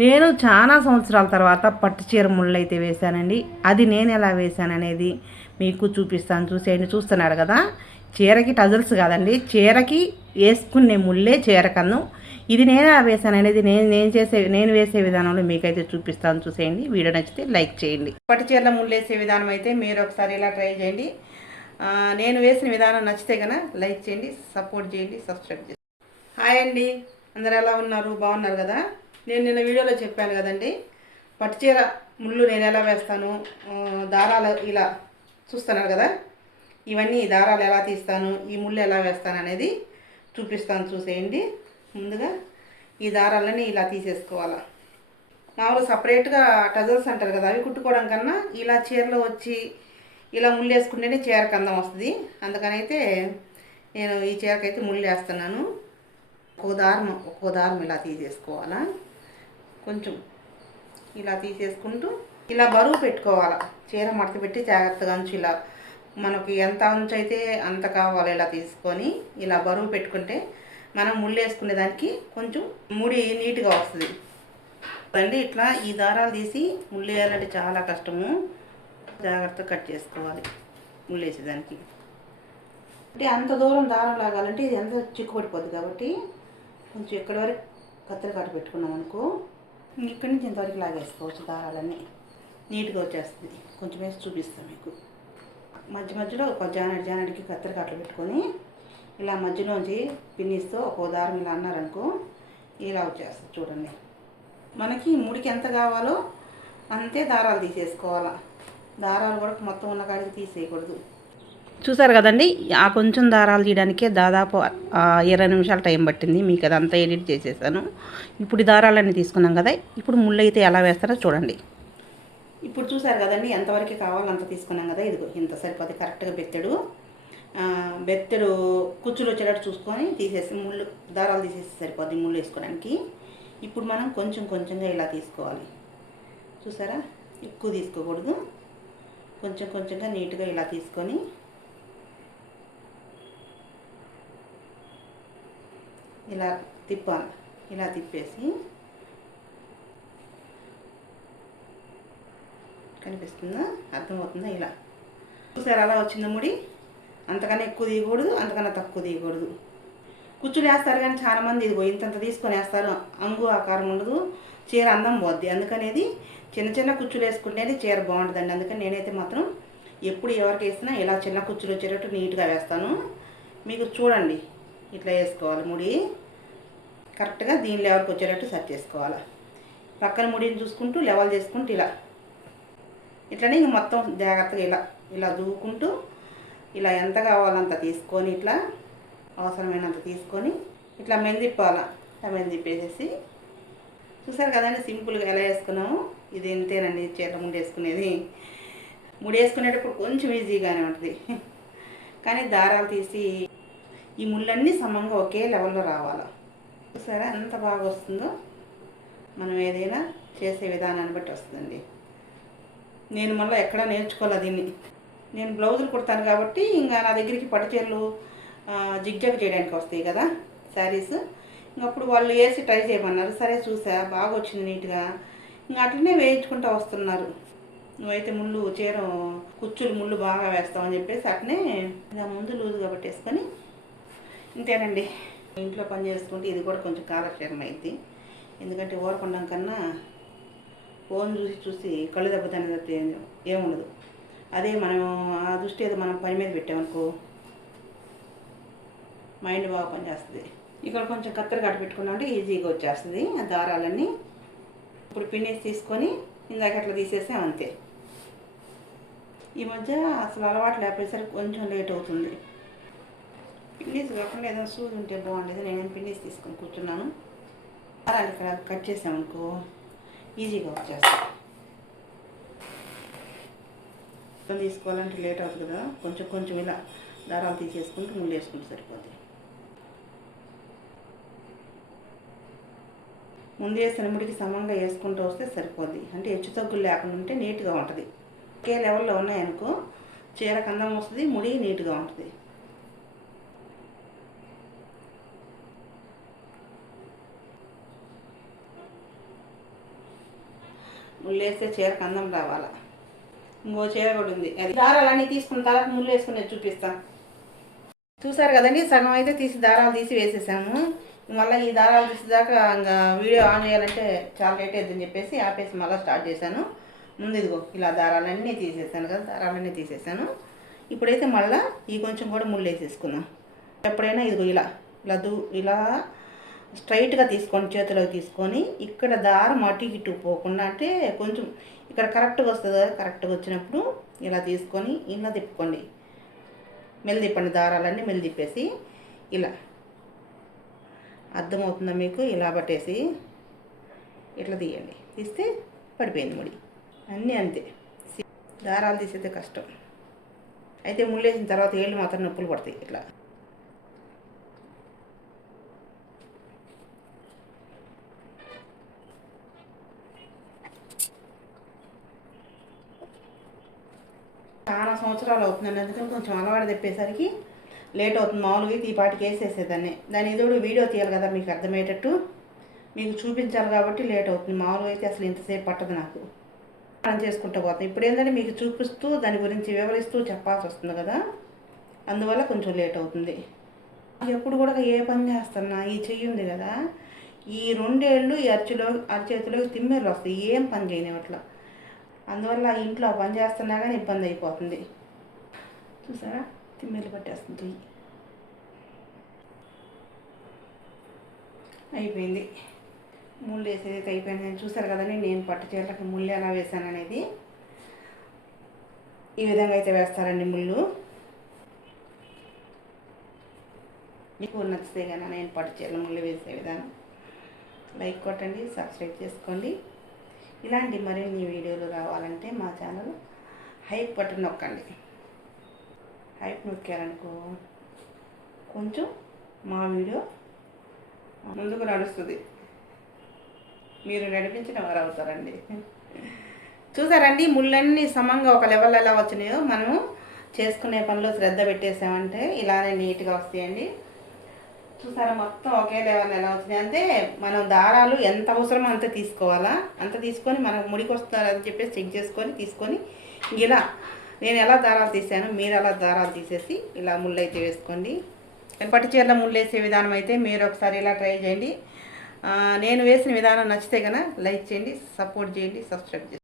నేను చాలా సంవత్సరాల తర్వాత పట్టు చీర ముళ్ళు అయితే వేశానండి. అది నేను ఎలా వేశాననేది మీకు చూపిస్తాను చూసేయండి. చూస్తున్నారు కదా చీరకి టజల్స్ కాదండి. చీరకి వేసుకునే ముళ్ళే చీరకన్ను ఇది నేను ఎలా వేశాను అనేది నేను నేను చేసే నేను వేసే విధానంలో మీకైతే చూపిస్తాను చూసేయండి. వీడియో నచ్చితే లైక్ చేయండి. పట్టు చీరల ముళ్ళు వేసే విధానం అయితే మీరు ఒకసారి ఇలా ట్రై చేయండి. నేను వేసిన విధానం నచ్చితే కనుక లైక్ చేయండి సపోర్ట్ చేయండి సబ్స్క్రైబ్ చేయండి. హాయ్ అండి. అందరు ఎలా ఉన్నారు? బాగున్నారు కదా? నేను నిన్న వీడియోలో చెప్పాను కదండి. పట్టుచీర ముళ్ళు నేను ఎలా వేస్తాను? దారాలు ఇలా చూస్తున్నారు కదా. ఇవన్నీ దారాలు ఎలా తీస్తాను? ఈ ముళ్ళు ఎలా వేస్తాను అనేది చూపిస్తాను చూసేయండి. ముందుగా ఈ దారాలన్నీ ఇలా తీసేసుకోవాలా. మామూలు సపరేట్గా టజల్స్ అంటారు కదా అవి కుట్టుకోవడం కన్నా ఇలా చీరలో వచ్చి ఇలా ముళ్ళు వేసుకుంటేనే చీరకు అందం వస్తుంది. అందుకనైతే నేను ఈ చీరకైతే ముళ్ళు వేస్తున్నాను. ఒక్కో దారం ఒక్కో దారం ఇలా తీసేసుకోవాలా. కొంచెం ఇలా తీసేసుకుంటూ ఇలా బరువు పెట్టుకోవాలి. చీర మడత పెట్టి జాగ్రత్తగా ఉంచి ఇలా. మనకి ఎంత అంచు అయితే అంత కావాలి ఇలా తీసుకొని ఇలా బరువు పెట్టుకుంటే మనం ముళ్ళు వేసుకునే దానికి కొంచెం ముడి నీట్గా వస్తుంది. అండి ఇట్లా ఈ దారాలు తీసి ముళ్ళు వేయాలంటే చాలా కష్టము. జాగ్రత్తగా కట్ చేసుకోవాలి ముళ్ళు వేసేదానికి అంటే అంత దూరం దారం లాగాలంటే ఇది ఎంత చిక్కుపడిపోద్ది కాబట్టి కొంచెం ఎక్కడి వరకు కత్తెర కాటు పెట్టుకున్నాం అనుకో ఇక్కడి నుంచి ఇంతవరకు లాగేసుకోవచ్చు దారాలన్నీ? నీట్గా వచ్చేస్తుంది. కొంచెం వేసి చూపిస్తాను మీకు. మధ్య మధ్యలో ఒక జానడి జానడికి కత్తెర కాట్లు పెట్టుకొని ఇలా మధ్యలోంచి పిన్నిస్తూ ఒక దారం ఇలా అన్నారనుకో ఇలా వచ్చేస్తుంది చూడండి. మనకి ముడికి ఎంత కావాలో అంతే దారాలు తీసేసుకోవాలా. దారాలు కూడా మొత్తం ఉన్న కాడికి తీసేయకూడదు. చూసారు కదండి ఆ కొంచెం దారాలు తీయడానికే దాదాపు ఇరవై నిమిషాలు టైం పట్టింది. మీకు అదంతా ఎడిట్ చేసేసాను. ఇప్పుడు ఈ దారాలన్నీ తీసుకున్నాం కదా ఇప్పుడు ముళ్ళు అయితే ఎలా వేస్తారో చూడండి. ఇప్పుడు చూసారు కదండి ఎంతవరకు కావాలో అంత తీసుకున్నాం కదా. ఇదిగో ఇంత సరిపోతే కరెక్ట్గా బెత్తడు. బెత్తడు కుచ్చులు వచ్చేటట్టు చూసుకొని తీసేసి ముళ్ళు దారాలు తీసేసి సరిపోద్ది ముళ్ళు వేసుకోవడానికి. ఇప్పుడు మనం కొంచెం కొంచెంగా ఇలా తీసుకోవాలి. చూసారా? ఎక్కువ తీసుకోకూడదు. కొంచెం కొంచెంగా నీట్గా ఇలా తీసుకొని ఇలా తిప్పాలి. ఇలా తిప్పేసి కనిపిస్తుందా? అర్థమవుతుందా? ఇలా. చూసారు అలా వచ్చిందా ముడి? అంతకన్నా ఎక్కువ తీయకూడదు అంతకన్నా తక్కువ తీయకూడదు. కుచ్చులు వేస్తారు కానీ చాలా మంది ఇదిగో ఇంతంత తీసుకొని వేస్తారు. అంగు ఆకారం ఉండదు చీర అందం పోద్ది. అందుకనేది చిన్న చిన్న కుచ్చులు వేసుకుంటేనే చీర బాగుంటుందండి. అందుకని నేనైతే మాత్రం ఎప్పుడు ఎవరికి వేసినా ఇలా చిన్న కుచ్చులు వచ్చేటట్టు నీట్గా వేస్తాను. మీకు చూడండి. ఇట్లా వేసుకోవాలి. ముడి కరెక్ట్గా దీని లెవెల్కి వచ్చేటట్టు సెట్ చేసుకోవాలి. పక్కన ముడిని చూసుకుంటూ లెవెల్ చేసుకుంటూ ఇలా. ఇట్లనే ఇంక మొత్తం జాగ్రత్తగా ఇలా ఇలా దూకుంటూ ఇలా ఎంత కావాలంత తీసుకొని ఇట్లా అవసరమైనంత తీసుకొని ఇట్లా మెందిప్పాల ఇట్లా మెందిప్పేసేసి చూసారు కదండి సింపుల్గా ఎలా వేసుకున్నాము? ఇది ఎంతేనండి చీర ముందు వేసుకునేది? ముడి వేసుకునేటప్పుడు కొంచెం ఈజీగానే ఉంటుంది. కానీ దారాలు తీసి ఈ ముళ్ళన్నీ సమంగా ఒకే లెవెల్లో రావాలి. చూసారా? ఎంత బాగా వస్తుందో? మనం ఏదైనా చేసే విధానాన్ని బట్టి వస్తుందండి. నేను మళ్ళీ ఎక్కడా నేర్చుకోవాలి దీన్ని. నేను బ్లౌజులు కుడతాను కాబట్టి ఇంకా నా దగ్గరికి పట్టు చీరలు జిగ్జాగ్ చేయడానికి వస్తాయి కదా శారీస్. ఇంకప్పుడు వాళ్ళు వేసి ట్రై చేయమన్నారు. సరే చూసా బాగా వచ్చింది నీట్గా. ఇంకా అట్లనే వేయించుకుంటూ వస్తున్నారు. నువ్వైతే ముళ్ళు చీర కుచ్చులు ముళ్ళు బాగా వేస్తావని చెప్పేసి అట్నే ముందు లూజుగా పెట్టేసుకొని ఇంతేనండి. ఇంట్లో పని చేసుకుంటే ఇది కూడా కొంచెం కాలక్షేపం అయింది ఎందుకంటే ఓరకుండం కన్నా ఫోన్ చూసి చూసి కళ్ళు దెబ్బతనే తప్పితే ఏముండదు అదే మనం ఆ దృష్టి ఏదో మనం పని మీద పెట్టామనుకో మైండ్ బాగా పనిచేస్తుంది. ఇక్కడ కొంచెం కత్తెర కట్టు పెట్టుకున్నామంటే ఈజీగా వచ్చేస్తుంది ఆ దారాలన్నీ. ఇప్పుడు పిన్నేసి తీసుకొని ఇందాక అట్లా తీసేసాం అంతే. ఈ మధ్య అసలు అలవాటు లేకపోయేసరికి కొంచెం లేట్ అవుతుంది. పిన్నీస్ కాకుండా ఏదైనా సూది ఉంటే బాగుండేది. నేను పిన్నీస్ తీసుకొని కూర్చున్నాను. దారాలు ఇక్కడ కట్ చేసామనుకో ఈజీగా వచ్చేస్తాయి మొత్తం తీసుకోవాలంటే లేట్ అవుతుంది కదా. కొంచెం కొంచెం ఇలా దారాలు తీసేసుకుంటూ ముళ్ళు వేసుకుంటే సరిపోతాయి ముందు వేసిన ముడికి సమంగా వేసుకుంటూ వస్తే సరిపోద్ది. అంటే హెచ్చు తగ్గులు లేకుండా ఉంటే నీట్గా ఉంటుంది. ఒకే లెవెల్లో ఉన్నాయనుకో చీర కందం వస్తుంది ముడి నీట్గా ఉంటుంది. ముళ్ళు వేస్తే చీరకు అందం రావాలా. ఇంకో చీర కూడా ఉంది. అది దారాలన్నీ తీసుకున్న తర్వాత ముళ్ళు వేసుకుని చూపిస్తాను చూసారు కదండి సగం అయితే తీసి దారాలు తీసి వేసేసాము. మళ్ళీ ఈ దారాలు తీసేదాకా ఇంకా వీడియో ఆన్ చేయాలంటే చాలా లేట్ అవుతుందని చెప్పేసి ఆపేసి మళ్ళీ స్టార్ట్ చేశాను. ముందు ఇదిగో ఇలా దారాలన్నీ తీసేసాను కదా దారాలన్నీ తీసేసాను. ఇప్పుడైతే మళ్ళీ ఈ కొంచెం కూడా ముళ్ళు వేసేసుకుందాం. ఎప్పుడైనా ఇదిగో ఇలా ఇలా దూ ఇలా స్ట్రైట్గా తీసుకొని చేతిలోకి తీసుకొని ఇక్కడ దారం అటు ఇటు పోకుండా అంటే కొంచెం ఇక్కడ కరెక్ట్గా వస్తుంది కదా కరెక్ట్గా వచ్చినప్పుడు ఇలా తీసుకొని ఇలా తిప్పుకోండి. మెల్లి తిప్పండి దారాలన్నీ మెల్లి తిప్పేసి ఇలా. అర్థమవుతుందా మీకు? ఇలా పట్టేసి ఇట్లా తీయండి. తీస్తే పడిపోయింది ముడి. అన్నీ అంతే. దారాలు తీసేదే కష్టం. అయితే ముళ్ళేసిన తర్వాత ఏళ్ళు మాత్రం నొప్పులు పడతాయి ఇట్లా. చాలా సంవత్సరాలు అవుతుందండి. అందుకని కొంచెం అలవాటు తెప్పేసరికి లేట్ అవుతుంది. మామూలుగా అయితే ఈ పాటికి వేసేసేదాన్ని దాని ఏదో వీడియో తీయాలి కదా మీకు అర్థమయ్యేటట్టు. మీకు చూపించాలి కాబట్టి లేట్ అవుతుంది. మామూలుగా అయితే అసలు ఇంతసేపు పట్టదు నాకు. పని చేసుకుంటూ పోతాం. ఇప్పుడు ఏంటంటే మీకు చూపిస్తూ దాని గురించి వివరిస్తూ చెప్పాల్సి వస్తుంది కదా. అందువల్ల కొంచెం లేట్ అవుతుంది. ఎప్పుడు కూడా ఏ పని చేస్తున్నా ఈ చెయ్యి ఉంది కదా. ఈ రెండేళ్ళు ఈ అరచిలో అరచేతిలో తిమ్మెర్లు వస్తాయి. ఏం పని చేయనివట్లా అందువల్ల ఇంట్లో పని చేస్తున్నా కానీ ఇబ్బంది అయిపోతుంది. చూసారా? తిమ్మెర్లు పట్టేస్తుంది అయిపోయింది. ముళ్ళు వేసేది అయిపోయింది. చూసారు కదండి నేను పట్టు చీరలకు ముళ్ళు ఎలా వేసాను అనేది. ఈ విధంగా అయితే వేస్తారండి ముళ్ళు. మీకు నచ్చితే కానీ నేను పట్టు చీరల ముళ్ళు వేసే విధానం. లైక్ కొట్టండి సబ్స్క్రైబ్ చేసుకోండి. ఇలాంటి మరిన్ని వీడియోలు రావాలంటే మా ఛానల్ హైప్ బటన్ నొక్కండి. హైప్ నొక్కారనుకో కొంచెం మా వీడియో ముందుకు నడుస్తుంది. మీరు నడిపించిన వారు అవుతారండి. చూసారండి ముళ్ళన్నీ సమంగా ఒక లెవెల్ ఎలా వచ్చినాయో? మనం చేసుకునే పనిలో శ్రద్ధ పెట్టేసామంటే ఇలానే నీట్గా వస్తాయండి. చూసారా మొత్తం ఒకే లెవెల్ ఎలా వచ్చినాయి అంటే మనం దారాలు ఎంత అవసరమో అంత తీసుకోవాలా. అంత తీసుకొని మనకు ముడికి వస్తారని చెప్పేసి చెక్ చేసుకొని తీసుకొని ఇలా నేను ఎలా దారాలు తీసాను మీరు ఎలా దారాలు తీసేసి ఇలా ముళ్ళు అయితే వేసుకోండి పట్టు చీరల ముళ్ళు వేసే విధానం అయితే మీరు ఒకసారి ఇలా ట్రై చేయండి. నేను వేసిన విధానం నచ్చితే కనుక లైక్ చేయండి సపోర్ట్ చేయండి సబ్స్క్రైబ్ చేయండి.